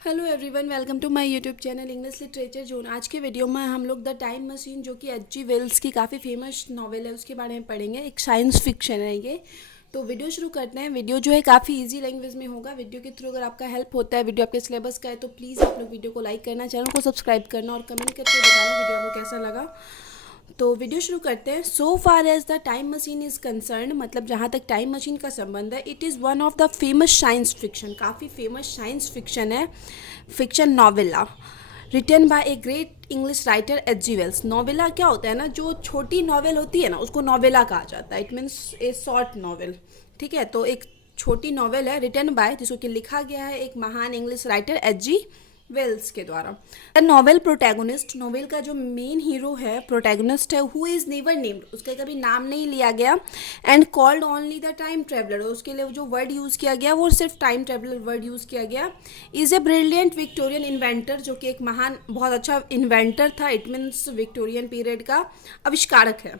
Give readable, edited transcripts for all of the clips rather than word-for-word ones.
Hello everyone, welcome to my YouTube channel English literature zone. आज के video में हम लोग द टाइम मशीन, जो कि एच.जी. वेल्स की काफ़ी फेमस नॉवेल है, उसके बारे में पढ़ेंगे। एक साइंस फिक्शन है ये। तो वीडियो शुरू करते हैं। वीडियो जो है काफ़ी इजी लैंग्वेज में होगा। वीडियो के थ्रू अगर आपका हेल्प होता है, वीडियो आपके सिलेबस का है, तो प्लीज़ आप लोग वीडियो को लाइक करना, चैनल को सब्सक्राइब करना और कमेंट करके बताना वीडियो आपको कैसा लगा। तो वीडियो शुरू करते हैं। So far as the time machine is concern, मतलब जहाँ तक टाइम मशीन का संबंध है, it is one of the famous science fiction, काफ़ी फेमस साइंस फिक्शन है, fiction novella written by a great English writer H G. Wells. Novella क्या होता है ना, जो छोटी नॉवेल होती है ना, उसको नॉवेला कहा जाता है। It means A short novel. ठीक है, तो एक छोटी नॉवेल है रिटन बाय, जिसको कि लिखा गया है एक महान इंग्लिश राइटर एच.जी. वेल्स के द्वारा। द नॉवेल प्रोटैगोनिस्ट, नॉवेल का जो मेन हीरो है, प्रोटैगोनिस्ट है, हु इज़ नेवर नेम्ड, उसका कभी नाम नहीं लिया गया, and called only the time traveller, उसके लिए जो वर्ड यूज़ किया गया वो सिर्फ टाइम ट्रेवलर वर्ड यूज़ किया गया। Is a brilliant Victorian inventor, जो कि एक महान बहुत अच्छा इन्वेंटर था। इट मीन्स विक्टोरियन पीरियड का आविष्कारक है।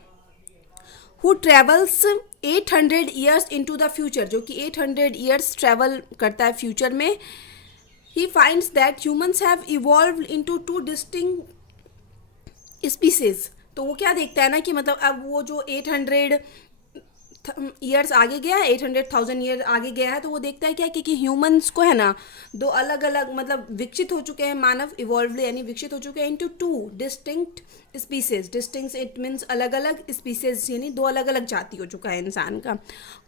Who travels 800 years into the future, जो कि 800 ईयर्स ट्रेवल करता है फ्यूचर में। He finds that humans have evolved into two distinct species। तो वो क्या देखता है ना कि मतलब अब वो जो 800 ईयर्स आगे गया है, 800,000 ईयर आगे गया है, तो वो देखता है क्या कि ह्यूमंस को है ना, दो अलग अलग मतलब विकसित हो चुके हैं, मानव इवॉल्व यानी विकसित हो चुके हैं into two distinct species. Distinct it means अलग अलग स्पीसीज, यानी दो अलग अलग जाति हो चुका है इंसान का।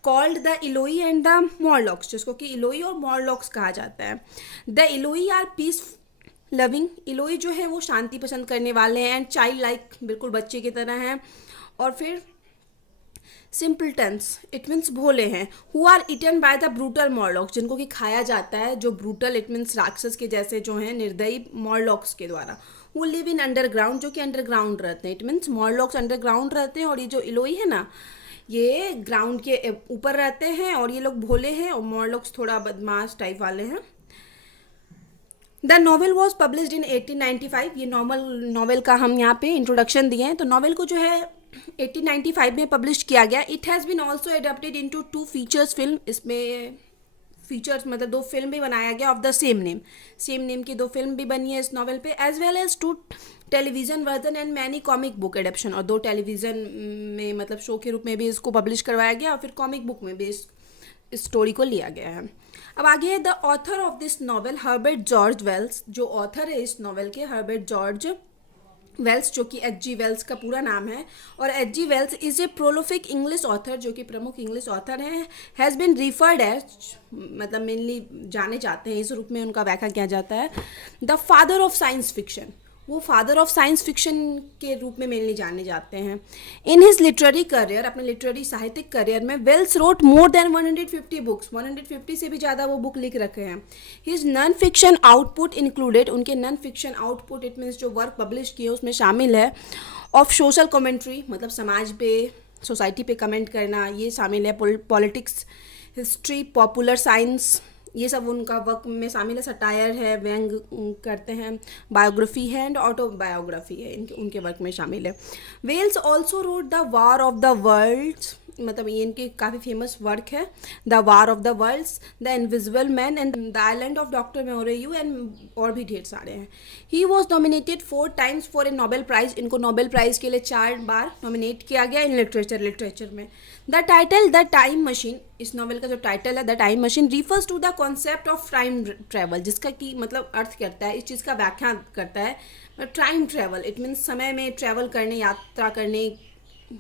कॉल्ड द इलोई एंड द मॉरलॉक्स, जिसको कि इलोई और मॉरलॉक्स कहा जाता है। द इलोई आर पीस लविंग, इलोई जो है वो शांति पसंद करने वाले हैं, एंड चाइल्ड लाइक, बिल्कुल बच्चे की तरह हैं। और फिर सिंपलटन्स, इट मीन्स भोले हैं। Who are eaten by the brutal Morlocks, जिनको कि खाया जाता है, जो ब्रूटल इट मीन्स राक्षस के जैसे जो हैं निर्दयी मॉरलॉक्स के द्वारा। हु लिव इन अंडरग्राउंड, जो कि अंडरग्राउंड रहते हैं। इट मीन्स मॉरलॉक्स अंडरग्राउंड रहते हैं, और ये जो इलोई है ना, ये ग्राउंड के ऊपर रहते हैं, और ये लोग भोले हैं, और मॉरलॉक्स थोड़ा बदमाश टाइप वाले हैं। The novel was published in 1895। ये नॉवेल का हम यहाँ पे इंट्रोडक्शन दिए हैं। तो नॉवेल को जो है 1895 में पब्लिश किया गया। It has been also adapted into 2 features film, इसमें फीचर्स मतलब 2 फिल्म भी बनाया गया ऑफ द सेम नेम की 2 फिल्म भी बनी है इस नॉवेल पे, as well as 2 television version and many comic book adaption, और 2 टेलीविजन में मतलब शो के रूप में भी इसको पब्लिश करवाया गया, और फिर कॉमिक बुक में भी इस स्टोरी को लिया गया है। अब आगे है the author of this novel Herbert George Wells. जो ऑथर है इस नॉवेल के, हर्बर्ट जॉर्ज वेल्स, जो कि एच.जी. वेल्स का पूरा नाम है। और H G. Wells is a prolific English author, जो कि प्रमुख इंग्लिश ऑथर हैं। हैज़ बिन रिफर्ड एज, मतलब मेनली जाने जाते हैं, इस रूप में उनका व्याख्या किया जाता है, the father of science fiction. वो फादर ऑफ साइंस फिक्शन के रूप में मेनली जाने जाते हैं। इन हिज लिटरेरी करियर, अपने लिटरेरी साहित्यिक करियर में, Wells wrote more than 150 books, 150 से भी ज़्यादा वो बुक लिख रखे हैं। His non fiction output included, उनके non fiction output it means जो वर्क पब्लिश किए उसमें शामिल है, ऑफ सोशल कमेंट्री, मतलब समाज पे, सोसाइटी पे कमेंट करना, ये शामिल है। पॉलिटिक्स, हिस्ट्री, पॉपुलर साइंस, ये सब उनका वर्क में शामिल है। सटायर है, व्यंग करते हैं, बायोग्राफी है, एंड ऑटोबायोग्राफी है, इनके उनके वर्क में शामिल है। Wells also wrote the war of the worlds, मतलब ये इनके काफ़ी फेमस वर्क है। The war of the worlds, the invisible man, and the island of doctor Moreau, and और भी ढेर सारे हैं। He was nominated 4 times for a Nobel prize, इनको नोबेल प्राइज के लिए 4 बार नॉमिनेट किया गया इन लिटरेचर में। The title the time machine, इस नॉवेल का जो टाइटल है the time machine, refers to the concept of time travel, जिसका कि मतलब अर्थ करता है, इस चीज़ का व्याख्या करता है टाइम ट्रेवल। इट मीन्स समय में ट्रेवल करने, यात्रा करने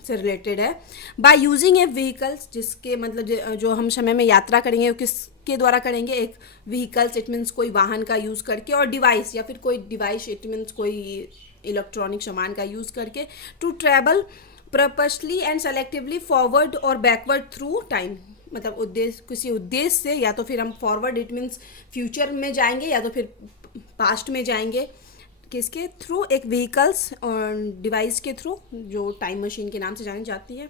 से रिलेटेड है। बाय यूजिंग ए व्हीकल्स, जिसके मतलब जो हम समय में यात्रा करेंगे वो किसके द्वारा करेंगे, एक व्हीकल्स इट मीन्स कोई वाहन का यूज़ करके, और डिवाइस या फिर कोई डिवाइस इट मीन्स कोई इलेक्ट्रॉनिक सामान का यूज़ करके, to travel purposely and selectively forward और बैकवर्ड थ्रू टाइम, मतलब उद्देश्य, किसी उद्देश्य से, या तो फिर हम फॉरवर्ड इट मीन्स फ्यूचर में जाएंगे, या तो फिर पास्ट में जाएंगे, किसके थ्रू, एक व्हीकल्स और डिवाइस के थ्रू, जो टाइम मशीन के नाम से जानी जाती है।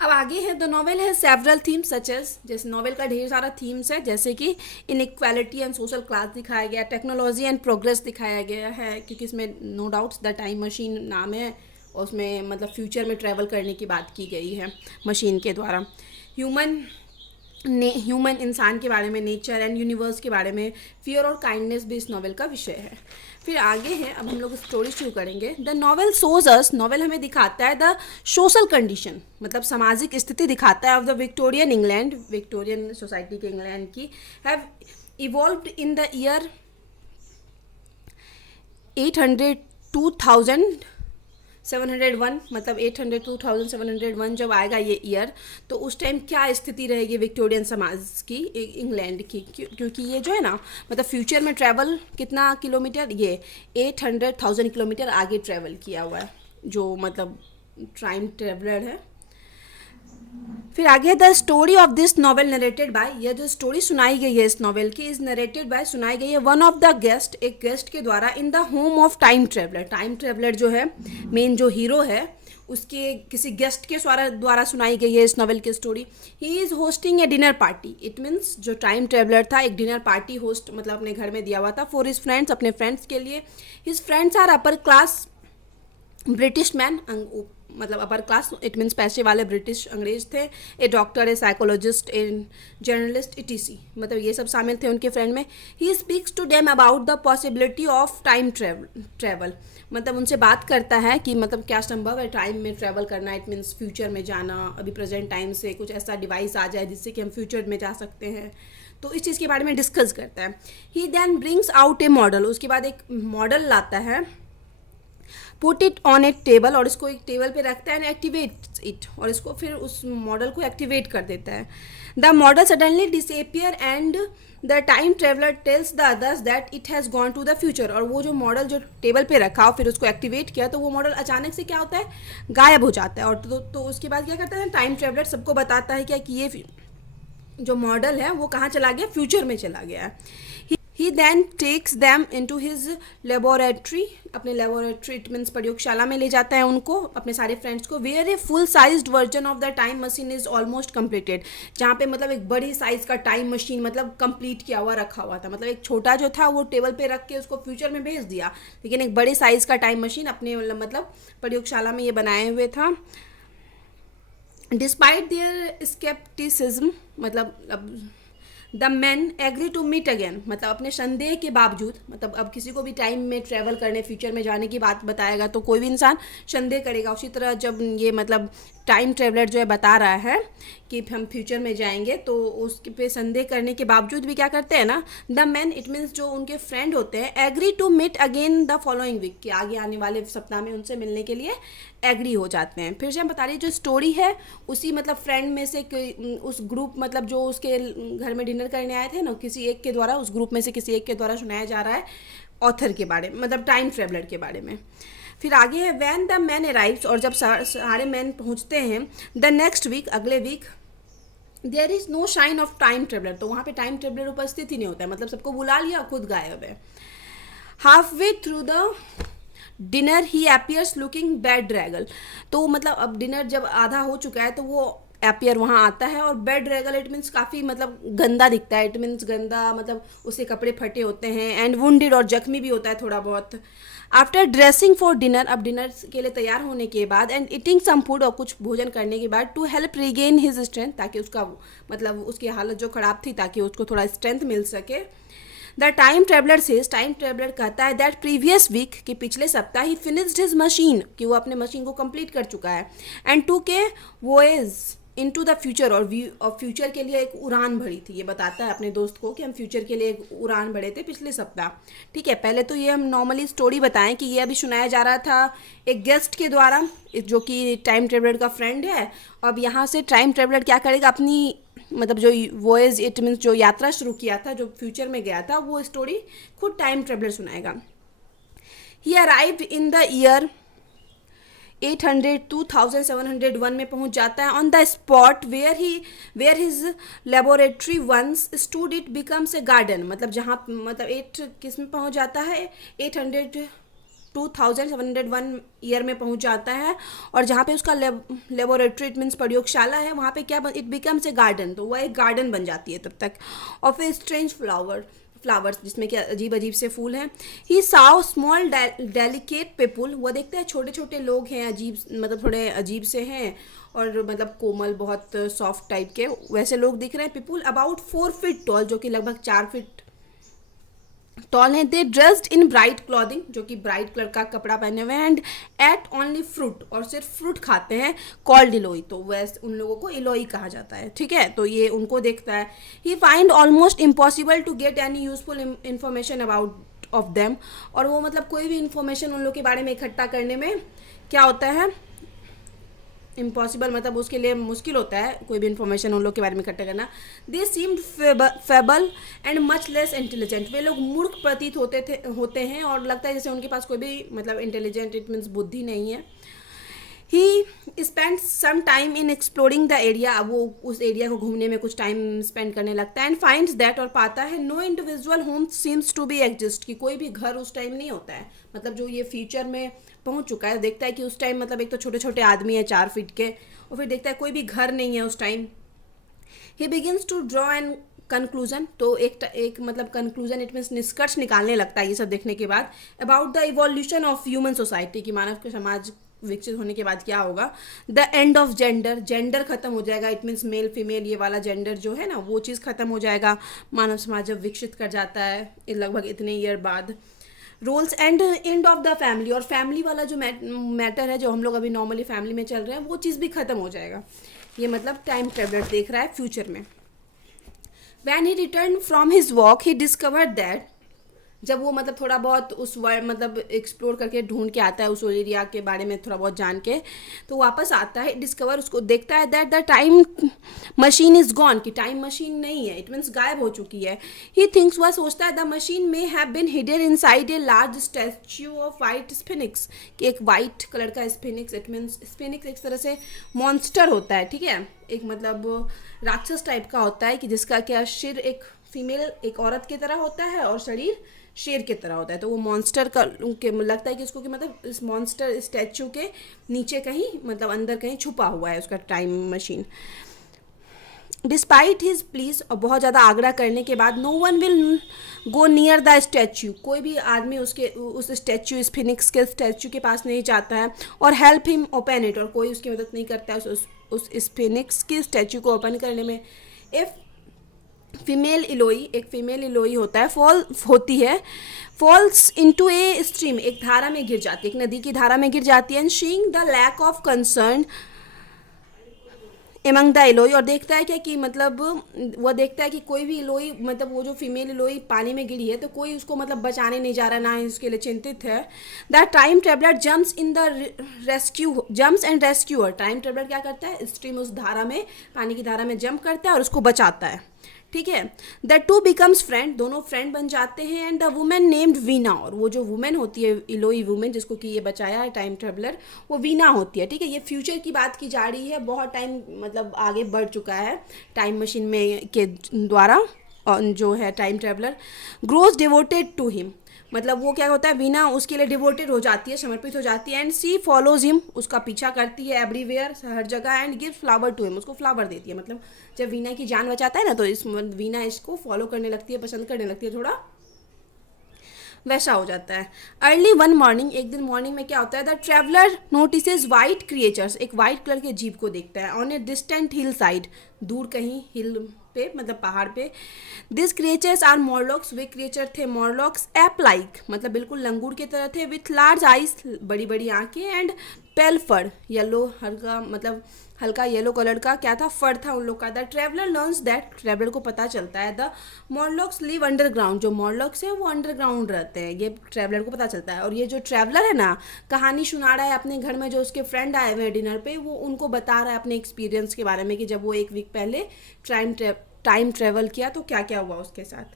अब आगे है, द नॉवेल है सेवरल थीम्स सच एज, जैसे नॉवेल का ढेर सारा थीम्स है, जैसे कि इनइक्वालिटी एंड सोशल क्लास दिखाया गया, टेक्नोलॉजी एंड प्रोग्रेस दिखाया गया है, क्योंकि इसमें no doubts the time machine नाम है, और उसमें मतलब फ्यूचर में ट्रैवल करने की बात की गई है मशीन के द्वारा। ह्यूमन ह्यूमन इंसान के बारे में, नेचर एंड यूनिवर्स के बारे में, फियर और काइंडनेस भी इस नॉवेल का विषय है। फिर आगे है, अब हम लोग स्टोरी शुरू करेंगे। The novel shows us, novel हमें दिखाता है द सोशल कंडीशन, मतलब सामाजिक स्थिति दिखाता है of the Victorian England, Victorian society के इंग्लैंड की, have evolved in the year 800 2701, मतलब 800 2701 जब आएगा ये ईयर, तो उस टाइम क्या स्थिति रहेगी विक्टोरियन समाज की, इंग्लैंड की, क्योंकि ये जो है ना, मतलब फ्यूचर में ट्रैवल कितना किलोमीटर, ये 800,000 किलोमीटर आगे ट्रैवल किया हुआ है, जो मतलब टाइम ट्रेवलर है। फिर आगे, the story of this novel narrated by, यह जो स्टोरी सुनाई गई है इस नॉवेल की, इज नरेटेड बाय, सुनाई गई है वन ऑफ द गेस्ट, एक गेस्ट के द्वारा, in the home of time traveller. Time traveller जो है, मेन जो हीरो है, उसके किसी गेस्ट के द्वारा सुनाई गई है इस नॉवेल की story. He is hosting A dinner party, it means जो टाइम ट्रेवलर था एक डिनर पार्टी होस्ट मतलब अपने घर में दिया हुआ था फॉर हिज फ्रेंड्स, अपने फ्रेंड्स के लिए। His friends are upper class British man, मतलब अपर क्लास, इट मीन्स पैसे वाले ब्रिटिश अंग्रेज थे, a doctor, a psychologist, a journalist, etc, मतलब ये सब शामिल थे उनके फ्रेंड में। He speaks to them about the possibility of time travel, मतलब उनसे बात करता है कि मतलब क्या संभव है टाइम में ट्रैवल करना, इट मीन्स फ्यूचर में जाना, अभी प्रेजेंट टाइम से कुछ ऐसा डिवाइस आ जाए जिससे कि हम फ्यूचर में जा सकते हैं, तो इस चीज़ के बारे में डिस्कस करता है। ही देन ब्रिंग्स आउट ए मॉडल, उसके बाद एक मॉडल लाता है, put it on A table, और इसको एक टेबल पे रखता है, एंड एक्टिवेट इट, और इसको फिर उस मॉडल को एक्टिवेट कर देता है। The model suddenly disappear and the time traveller tells the others that it has gone to the future, और वो जो मॉडल जो टेबल पे रखा और फिर उसको एक्टिवेट किया, तो वो मॉडल अचानक से क्या होता है, गायब हो जाता है। और तो उसके बाद क्या करता है, टाइम ट्रेवलर सबको बताता है क्या कि ये जो मॉडल है वो कहाँ चला गया, फ्यूचर में चला गया है। He then takes them into his laboratory, अपने laboratory, it means प्रयोगशाला में ले जाता है उनको, अपने सारे फ्रेंड्स को, where a full sized version of the time machine is almost completed, जहाँ पे मतलब एक बड़ी साइज का टाइम मशीन मतलब कंप्लीट किया हुआ रखा हुआ था, मतलब एक छोटा जो था वो टेबल पे रख के उसको फ्यूचर में भेज दिया, लेकिन एक बड़ी साइज का टाइम मशीन अपने मतलब प्रयोगशाला में ये बनाए हुए था। डिस्पाइट देयर स्केप्टिसिज्म, मतलब the man agree to meet again, मतलब अपने संदेह के बावजूद, मतलब अब किसी को भी टाइम में ट्रैवल करने, फ्यूचर में जाने की बात बताएगा तो कोई भी इंसान संदेह करेगा, उसी तरह जब ये मतलब टाइम ट्रेवलर जो है बता रहा है कि हम फ्यूचर में जाएंगे, तो उसके पे संदेह करने के बावजूद भी क्या करते हैं ना, द मैन, इट मीन्स जो उनके फ्रेंड होते हैं, agree to meet again the following week, कि आगे आने वाले सप्ताह में उनसे मिलने के लिए एग्री हो जाते हैं। फिर से हम बता रही जो स्टोरी है उसी मतलब फ्रेंड में से उस ग्रुप, मतलब जो उसके घर में डिनर करने आए थे ना, किसी एक के द्वारा, उस ग्रुप में से किसी एक के द्वारा सुनाया जा रहा है ऑथर के बारे में, मतलब टाइम ट्रेवलर के बारे में। फिर आगे है, वैन द मैन अराइव्स, और जब सारे मैन पहुंचते हैं, द नेक्स्ट वीक, अगले week, there is no sign of time traveller, तो वहाँ पे टाइम ट्रेवलर उपस्थित ही नहीं होता है, मतलब सबको बुला लिया, खुद गायब है। Half way through the dinner he appears looking bedraggled, तो मतलब अब डिनर जब आधा हो चुका है तो वो अपियर वहाँ आता है, और बेड ड्रैगल इट मीन्स काफ़ी मतलब गंदा दिखता है, इट मीन्स गंदा मतलब उसके कपड़े फटे होते हैं, एंड वुंडेड, और जख्मी भी होता है थोड़ा बहुत। आफ्टर ड्रेसिंग फॉर डिनर, अब डिनर के लिए तैयार होने के बाद, एंड ईटिंग सम फूड, और कुछ भोजन करने के बाद, to help regain his strength, ताकि उसका मतलब उसकी हालत जो ख़राब थी ताकि उसको थोड़ा स्ट्रेंथ मिल सके। The time traveller says, time traveller कहता है, दैट प्रीवियस वीक, कि पिछले सप्ताह, ही फिनिश्ड हिज मशीन, कि वो अपने मशीन को कंप्लीट कर चुका है, एंड टू के वॉयज इनटू द फ्यूचर, और फ्यूचर के लिए एक उड़ान भरी थी, ये बताता है अपने दोस्त को कि हम फ्यूचर के लिए एक उड़ान भरे थे पिछले सप्ताह। ठीक है, पहले तो ये हम नॉर्मली स्टोरी बताएं कि ये अभी सुनाया जा रहा था एक गेस्ट के द्वारा, जो कि टाइम ट्रेवलर का फ्रेंड है। अब यहाँ से टाइम ट्रेवलर क्या करेगा, अपनी मतलब जो वॉयज, इट मीन्स जो यात्रा शुरू किया था, जो फ्यूचर में गया था, वो स्टोरी खुद टाइम ट्रेवलर सुनाएगा। He arrived in the year 2701 में पहुंच जाता है, on the spot where his laboratory once stood, it becomes a garden, मतलब जहाँ मतलब 8 किस में पहुंच जाता है, 2701 ईयर में पहुंच जाता है, और जहाँ पे उसका लेबोरेटरी इट मीन्स प्रयोगशाला है, वहाँ पे क्या, इट बिकम्स ए गार्डन, तो वह एक गार्डन बन जाती है तब तक, ऑफ ए स्ट्रेंज फ्लावर्स, जिसमें क्या अजीब अजीब से फूल हैं। ही साव स्मॉल डेलिकेट पीपुल, वो देखते हैं छोटे छोटे लोग हैं, अजीब मतलब थोड़े अजीब से हैं, और मतलब कोमल, बहुत सॉफ्ट टाइप के वैसे लोग दिख रहे हैं। पीपुल अबाउट 4 फीट टॉल, जो कि लगभग 4 फीट टॉल हैं। दे ड्रेस्ड इन ब्राइट क्लॉथिंग, जो कि ब्राइट कलर का कपड़ा पहने हुए हैं। एंड एट ओनली फ्रूट, और सिर्फ फ्रूट खाते हैं। कॉल्ड इलोई, तो वैसे उन लोगों को इलोई कहा जाता है, ठीक है। तो ये उनको देखता है। He find almost impossible to get any useful information about of them, और वो मतलब कोई भी इंफॉर्मेशन उन लोग के बारे में इकट्ठा करने में क्या होता है, इम्पॉसिबल, मतलब उसके लिए मुश्किल होता है कोई भी इन्फॉर्मेशन उन लोग के बारे में इकट्ठा करना। They seemed feeble and much less intelligent, वे लोग मूर्ख प्रतीत होते हैं और लगता है जैसे उनके पास कोई भी मतलब इंटेलिजेंट, इट मीन्स बुद्धि नहीं है। He spend some time in exploring the area, अब वो उस एरिया को घूमने में कुछ टाइम स्पेंड करने लगता है। एंड फाइंड्स दैट, और पाता है, no individual home seems to be exist, कि कोई भी घर उस टाइम नहीं होता है। मतलब जो ये फ्यूचर में पहुंच चुका है, देखता है कि उस टाइम मतलब एक तो छोटे छोटे आदमी है 4 फीट के, और फिर देखता है कोई भी घर नहीं है उस time. He begins to draw an conclusion, तो एक मतलब कंक्लूजन, इट मीन्स निष्कर्ष निकालने लगता है ये सब देखने के बाद, about the evolution of human society, कि मानव के समाज विकसित होने के बाद क्या होगा। The end of gender, gender खत्म हो जाएगा, इट मीन्स मेल फीमेल ये वाला जेंडर जो है ना, वो चीज़ खत्म हो जाएगा मानव समाज जब विकसित कर जाता है लगभग इतने ईयर बाद। Rolls and end of the family, और फैमिली वाला जो मैटर है, जो हम लोग अभी नॉर्मली फैमिली में चल रहे हैं, वो चीज़ भी खत्म हो जाएगा। ये मतलब टाइम ट्रेवलर देख रहा है फ्यूचर में। When he return from his walk he discovered that, जब वो मतलब थोड़ा बहुत उस वर्ड मतलब एक्सप्लोर करके ढूंढ के आता है उस एरिया के बारे में थोड़ा बहुत जान के, तो वापस आता है, डिस्कवर, उसको देखता है that the time machine is gone, कि टाइम मशीन नहीं है, इट मीन्स गायब हो चुकी है। ही थिंक्स, वह सोचता है, the machine may have been hidden inside a large statue of white sphinx, कि एक वाइट कलर का स्फिनिक्स, इट मीन्स स्फिनिक्स एक तरह से मॉन्स्टर होता है, ठीक है, एक मतलब राक्षस टाइप का होता है, कि जिसका क्या सिर एक फीमेल एक औरत की तरह होता है और शरीर शेर की तरह होता है। तो वो मॉन्स्टर का के लगता है कि इसको कि मतलब इस मॉन्स्टर स्टैचू के नीचे कहीं मतलब अंदर कहीं छुपा हुआ है उसका time machine. Despite his please, और बहुत ज़्यादा आग्रह करने के बाद, no one will go near the statue, कोई भी आदमी उसके उस स्टैचू फिनिक्स के स्टैचू के पास नहीं जाता है। और हेल्प हिम ओपन इट, और कोई उसकी मदद नहीं करता है उस फिनिक्स के स्टैचू को ओपन करने में। इफ़ फीमेल इलोई, एक फीमेल इलोई होता है, फॉल्स इनटू ए स्ट्रीम, एक धारा में गिर जाती है, एक नदी की धारा में गिर जाती है। And seeing the lack of concern among the Eloi, और देखता है क्या कि मतलब वह देखता है कि कोई भी इलोई मतलब वो जो फीमेल इलोई पानी में गिरी है तो कोई उसको मतलब बचाने नहीं जा रहा, ना ही उसके लिए चिंतित है। The time traveller jumps in the jumps and rescuer, time traveller क्या करता है, स्ट्रीम उस धारा में, पानी की धारा में जंप करता है और उसको बचाता है, ठीक है। द टू बिकम्स फ्रेंड, दोनों फ्रेंड बन जाते हैं। And the women named Veena, और वो जो वुमेन होती है इलोई वुमेन जिसको कि ये बचाया है टाइम ट्रेवलर, वो वीना होती है, ठीक है। ये फ्यूचर की बात की जा रही है, बहुत टाइम मतलब आगे बढ़ चुका है टाइम मशीन में के द्वारा, और जो है time traveller grows devoted to him, मतलब वो क्या होता है, वीना उसके लिए डिवोटेड हो जाती है, समर्पित हो जाती है। एंड सी फॉलोज हिम, उसका पीछा करती है एवरीवेयर, हर जगह। And give flower to him, उसको फ्लावर देती है, मतलब जब वीना की जान बचाता है ना, तो इस वीना इसको फॉलो करने लगती है, पसंद करने लगती है, थोड़ा वैसा हो जाता है। अर्ली वन मॉर्निंग, एक दिन मॉर्निंग में क्या होता है, the traveller notices white creatures, एक वाइट कलर के जीप को देखता है, on a distant hill side, दूर कहीं हिल पे मतलब पहाड़ पे। दिस क्रिएचर्स आर मॉर्लॉक्स, वे क्रिएचर थे मॉर्लॉक्स, एप लाइक मतलब बिल्कुल लंगूर की तरह थे, विथ लार्ज आइज, बड़ी बड़ी आंखें, एंड पेल फर, येलो हल्का मतलब हल्का येलो कलर का क्या था, फर था उन लोग का। The traveller learns that, traveller को पता चलता है, द मॉर्लॉक्स लिव अंडरग्राउंड, जो मॉर्लॉक्स है वो अंडरग्राउंड रहते हैं, ये ट्रेवलर को पता चलता है। और ये जो ट्रेवलर है ना, कहानी सुना रहा है अपने घर में, जो उसके फ्रेंड आए हुए हैं डिनर पे, वो उनको बता रहा है अपने एक्सपीरियंस के बारे में, कि जब वो एक वीक पहले टाइम ट्रेवल किया तो क्या क्या हुआ उसके साथ।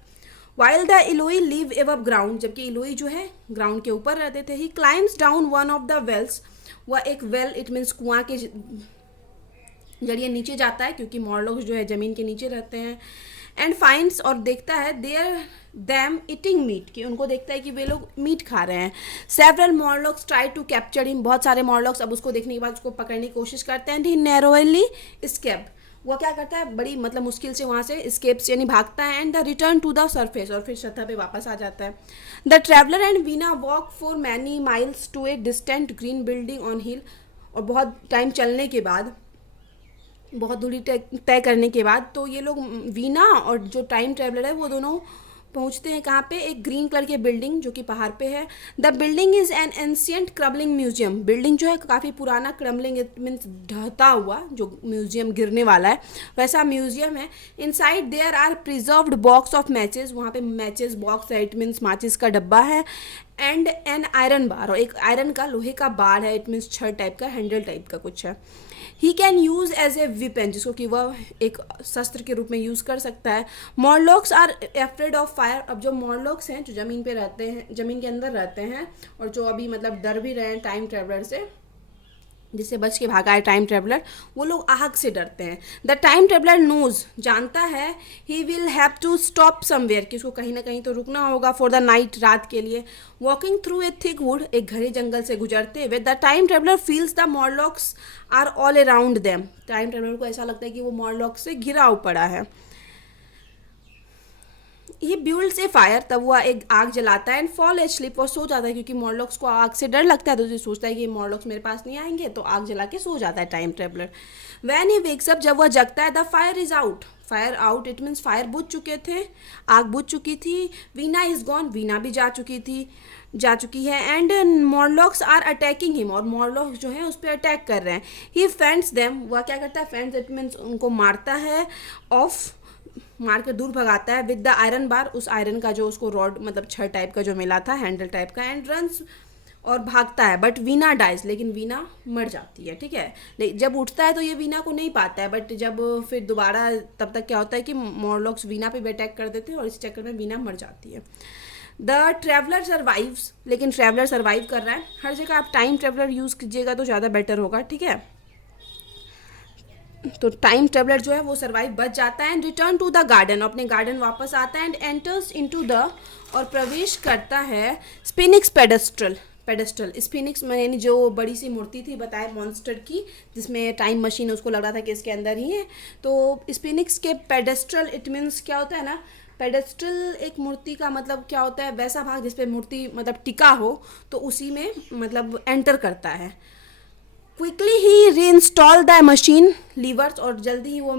While the Eloi live above ground, जबकि इलोई जो है ग्राउंड के ऊपर रहते थे। He climbs down one of the wells, वह एक वेल इट मीन्स कुआं के जरिए नीचे जाता है, क्योंकि मॉर्लॉक्स जो है ज़मीन के नीचे रहते हैं। एंड फाइंड्स, और देखता है, देयर दैम ईटिंग मीट, कि उनको देखता है कि वे लोग मीट खा रहे हैं। Several Morlocks try to capture him, बहुत सारे मॉर्लॉक्स अब उसको देखने के बाद उसको पकड़ने की कोशिश करते हैं। ही नैरोली स्केप, वो क्या करता है, बड़ी मतलब मुश्किल से वहाँ से स्केप्स यानी भागता है। And the return to the surface, और फिर सतह पे वापस आ जाता है। The traveller and Weena walk for many miles to a distant green building on hill, और बहुत टाइम चलने के बाद बहुत दूरी तय तय करने के बाद तो ये लोग वीना और जो टाइम ट्रेवलर है वो दोनों पहुंचते हैं कहाँ पे, एक ग्रीन कलर के बिल्डिंग जो कि पहाड़ पे है। The building is an ancient crumbling museum. Building जो है काफ़ी पुराना, क्रम्बलिंग इट मीन्स ढहता हुआ, जो म्यूजियम गिरने वाला है वैसा म्यूजियम है। Inside there are preserved box of matches, वहाँ पे मैचेस बॉक्स है, इट मीन्स माचिस का डब्बा है। एंड एन आयरन बार, और एक आयरन का लोहे का बार है, इट मीन्स छड़ टाइप का, हैंडल टाइप का कुछ है। He can use as a weapon, जिसको कि वह एक शस्त्र के रूप में यूज़ कर सकता है। मॉर्लॉक्स आर एफ्रेड ऑफ फायर। अब जो मॉर्लॉक्स हैं जो ज़मीन पे रहते हैं, ज़मीन के अंदर रहते हैं, और जो अभी मतलब डर भी रहे हैं टाइम ट्रेवलर से, जिससे बच के भागा है टाइम ट्रेवलर, वो लोग आग से डरते हैं। द टाइम ट्रेवलर नोज, जानता है, he will have to stop somewhere, कि उसको कहीं ना कहीं तो रुकना होगा, फॉर द नाइट, रात के लिए। Walking through a thick wood, एक घने जंगल से गुजरते हुए, the time traveller feels the Morlocks are all around them. Time traveller को ऐसा लगता है कि वो मॉर्लॉक्स से घिरा पड़ा है। ये बिल्ड्स ए फायर, तब वह एक आग जलाता है। एंड फॉल एस्लीप, वो सो जाता है, क्योंकि मॉर्लॉक्स को आग से डर लगता है, तो ये सोचता है कि मॉर्लॉक्स मेरे पास नहीं आएंगे, तो आग जला के सो जाता है time traveller. When he wakes up, जब वह जगता है, the fire is out. Fire out it means fire बुझ चुके थे, आग बुझ चुकी थी। वीना इज गॉन, वीना भी जा चुकी है। एंड मॉर्लॉक्स आर अटैकिंग हिम, और मॉर्लॉक्स जो है उस पर अटैक कर रहे हैं। ही फेंड्स देम, वह क्या करता है, फेंड्स इट मीन्स उनको मारता है, ऑफ, मार कर दूर भगाता है। विद द आयरन बार, उस आयरन का जो उसको रॉड मतलब छड़ टाइप का जो मिला था, हैंडल टाइप का। एंड रन्स, और भागता है। बट वीना डाइज, लेकिन वीना मर जाती है, ठीक है। जब उठता है तो ये वीना को नहीं पाता है, बट जब फिर दोबारा, तब तक क्या होता है कि मॉर्लॉक्स वीना पे भी अटैक कर देते हैं, और इस चक्कर में वीना मर जाती है। द ट्रैवलर सर्वाइव्स, लेकिन ट्रैवलर सर्वाइव कर रहा है। हर जगह आप टाइम ट्रैवलर यूज़ कीजिएगा तो ज़्यादा बेटर होगा, ठीक है। तो टाइम ट्रेवलर जो है वो सर्वाइव, बच जाता है। And return to the garden, अपने गार्डन वापस आता है। एंड एंटर्स इनटू द, और प्रवेश करता है स्पिनिक्स पेडेस्ट्रल। पेडेस्ट्रल स्पिनिक्स यानी जो बड़ी सी मूर्ति थी बताए मॉन्स्टर की, जिसमें टाइम मशीन, उसको लग रहा था कि इसके अंदर ही है। तो स्पिनिक्स के पेडेस्ट्रल इट मीन्स क्या होता है ना, पेडेस्ट्रल एक मूर्ति का मतलब क्या होता है, वैसा भाग जिस पे मूर्ति मतलब टिका हो, तो उसी में मतलब एंटर करता है। Quickly he reinstall the machine levers, और जल्दी ही वो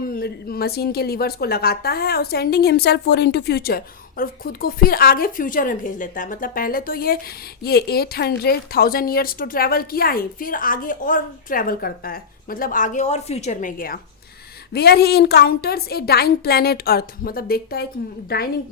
मशीन के लीवर्स को लगाता है। और sending himself for into future, और खुद को फिर आगे फ्यूचर में भेज लेता है। मतलब पहले तो ये 800,000 ईयर्स तो ट्रैवल किया ही, फिर आगे और ट्रैवल करता है, मतलब आगे और फ्यूचर में गया। Where he encounters a dying planet Earth, मतलब देखता है एक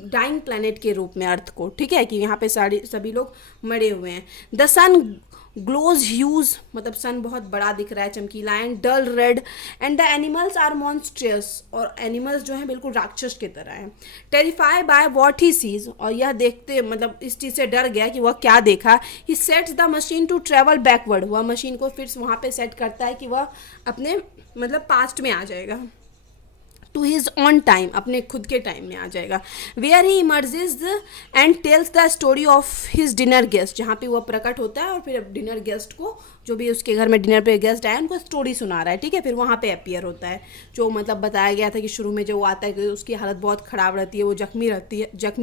डाइंग प्लैनेट के रूप में अर्थ को, ठीक है, कि यहाँ पे सभी लोग मरे हुए हैं। द सन ग्लोज ह्यूज, मतलब सन बहुत बड़ा दिख रहा है, चमकीला। And dull red, and the animals are monstrous, और एनिमल्स जो हैं बिल्कुल राक्षस की तरह हैं। Terrify by what he sees, और यह देखते मतलब इस चीज़ से डर गया कि वह क्या देखा। He sets the machine to travel backward, वह मशीन को फिर वहाँ पे सेट करता है कि वह अपने मतलब पास्ट में आ जाएगा, टू हिज ऑन टाइम, अपने खुद के टाइम में आ जाएगा। Where he emerges and tells the story of his dinner guest, जहाँ पे वह प्रकट होता है और फिर डिनर गेस्ट को, जो भी उसके घर में डिनर पे गेस्ट आए उनको स्टोरी सुना रहा है, ठीक है। फिर वहाँ पे अपीयर होता है, जो मतलब बताया गया था कि शुरू में जो वो आता है कि उसकी हालत बहुत ख़राब रहती है, वो जख्मी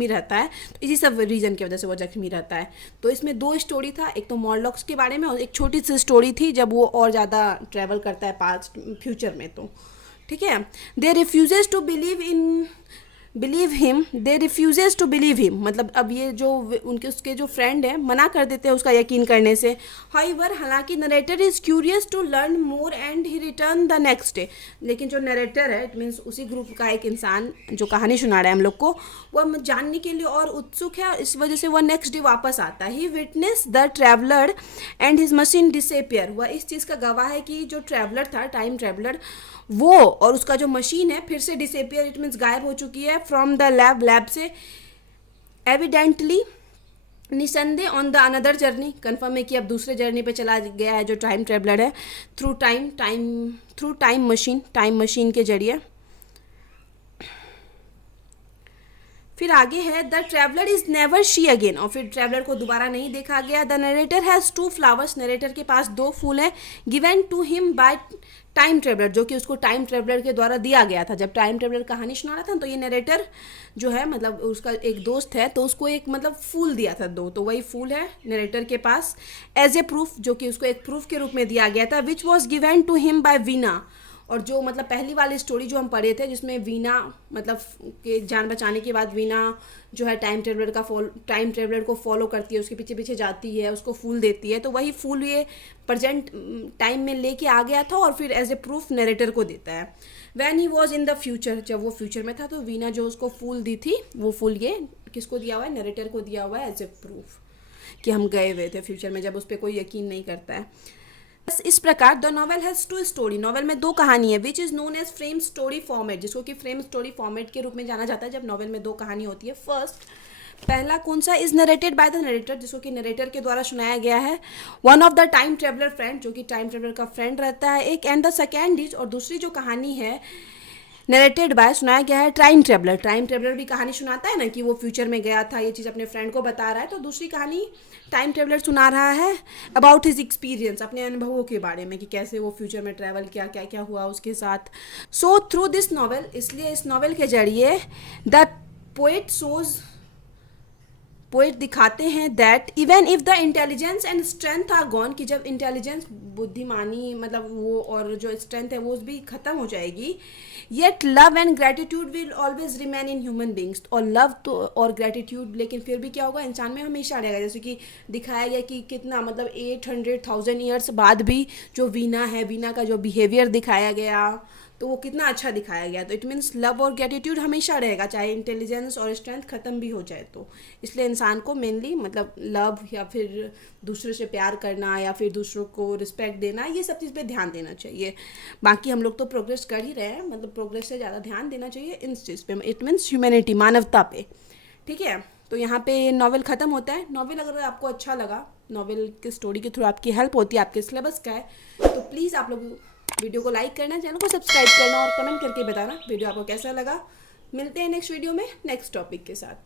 रहता है, तो इसी सब रीज़न की वजह से वो जख्मी रहता है। तो इसमें दो स्टोरी था, एक तो मॉर्लॉक्स के बारे में, और एक छोटी सी स्टोरी थी जब वो और ज़्यादा ट्रैवल करता है पास्ट फ्यूचर में, तो ठीक है। दे रिफ्यूजेज टू बिलीव हिम, मतलब अब ये जो उसके जो फ्रेंड है मना कर देते हैं उसका यकीन करने से। हाउएवर, हालांकि narrator is curious to learn more and he return the next day, लेकिन जो नरेटर है इट मीन्स उसी ग्रुप का एक इंसान जो कहानी सुना रहा है हम लोग को, वह जानने के लिए और उत्सुक है, इस वजह से वह नेक्स्ट डे वापस आता है। He witness the traveller and his machine disappear, वह इस चीज़ का गवाह है कि जो ट्रैवलर था, टाइम ट्रैवलर, वो और उसका जो मशीन है फिर से डिसअपियर इट मीन्स गायब हो चुकी है फ्रॉम द लैब से। एविडेंटली, निसंदेह, on the another journey, confirm है कि अब दूसरे जर्नी पे चला गया है जो टाइम ट्रेवलर है, थ्रू टाइम मशीन के जरिए। फिर आगे है the traveller is never seen again, और फिर ट्रैवलर को दोबारा नहीं देखा गया। The narrator has 2 flowers, narrator के पास 2 फूल हैं, given to him by time traveller, जो कि उसको टाइम ट्रेवलर के द्वारा दिया गया था। जब टाइम ट्रेवलर कहानी सुना रहा था तो ये नरेटर जो है मतलब उसका एक दोस्त है, तो उसको एक मतलब फूल दिया था 2, तो वही फूल है नरेटर के पास एज ए प्रूफ, जो कि उसको एक प्रूफ के रूप में दिया गया था, which was given to him by Weena, और जो मतलब पहली वाली स्टोरी जो हम पढ़े थे जिसमें वीना मतलब के जान बचाने के बाद वीना जो है टाइम ट्रेवलर को फॉलो करती है, उसके पीछे पीछे जाती है, उसको फूल देती है, तो वही फूल ये प्रेजेंट टाइम में लेके आ गया था और फिर एज ए प्रूफ नरेटर को देता है। When he was in the future, जब वो फ्यूचर में था तो वीना जो उसको फूल दी थी वो फूल ये किसको दिया हुआ है, नरेटर को दिया हुआ है एज ए प्रूफ कि हम गए हुए थे फ्यूचर में, जब उस पर कोई यकीन नहीं करता है। बस इस प्रकार the novel has two story, novel में दो कहानी है, which is known as frame story format, जिसको कि फ्रेम स्टोरी फॉर्मेट के रूप में जाना जाता है जब नॉवेल में दो कहानी होती है। फर्स्ट पहला कौन सा, is narrated by the narrator, जिसको कि नरेटर के द्वारा सुनाया गया है, one of the time traveller friend, जो कि टाइम ट्रेवलर का फ्रेंड रहता है एक, एंड द सेकेंड इज, और दूसरी जो कहानी है नरेटेड बाय सुनाया गया है टाइम ट्रेवलर। टाइम ट्रेवलर भी कहानी सुनाता है ना कि वो फ्यूचर में गया था, ये चीज़ अपने फ्रेंड को बता रहा है, तो दूसरी कहानी टाइम ट्रेवलर सुना रहा है अबाउट हिज एक्सपीरियंस, अपने अनुभवों के बारे में कि कैसे वो फ्यूचर में ट्रैवल किया, क्या क्या हुआ उसके साथ। सो थ्रू दिस नॉवेल, इसलिए इस नॉवेल के जरिए द पोएट दिखाते हैं that even if the intelligence and strength are gone, कि जब इंटेलिजेंस बुद्धिमानी मतलब वो और जो स्ट्रेंथ है वो भी खत्म हो जाएगी, yet love and gratitude will always remain in human beings, और लव तो और ग्रेटिट्यूड लेकिन फिर भी क्या होगा, इंसान में हमेशा रहेगा। जैसे कि दिखाया गया कि कितना मतलब 800,000 ईयर्स बाद भी जो वीना है, वीना का जो बिहेवियर दिखाया गया तो वो कितना अच्छा दिखाया गया। तो इट मीन्स लव और ग्रेटिट्यूड हमेशा रहेगा, चाहे इंटेलिजेंस और स्ट्रेंथ खत्म भी हो जाए तो। इसलिए इंसान को मेनली मतलब लव या फिर दूसरे से प्यार करना या फिर दूसरों को रिस्पेक्ट देना, ये सब चीज़ पे ध्यान देना चाहिए। बाकी हम लोग तो प्रोग्रेस कर ही रहे हैं, मतलब प्रोग्रेस से ज़्यादा ध्यान देना चाहिए इन चीज़ पे, इट मीन्स ह्यूमैनिटी, मानवता पे। ठीक है, तो यहाँ पे नॉवेल ख़त्म होता है। नॉवेल अगर आपको अच्छा लगा, नॉवेल की स्टोरी के थ्रू आपकी हेल्प होती है, आपके सिलेबस का है, तो प्लीज़ आप लोग वीडियो को लाइक करना, चैनल को सब्सक्राइब करना और कमेंट करके बताना वीडियो आपको कैसा लगा। मिलते हैं नेक्स्ट वीडियो में नेक्स्ट टॉपिक के साथ।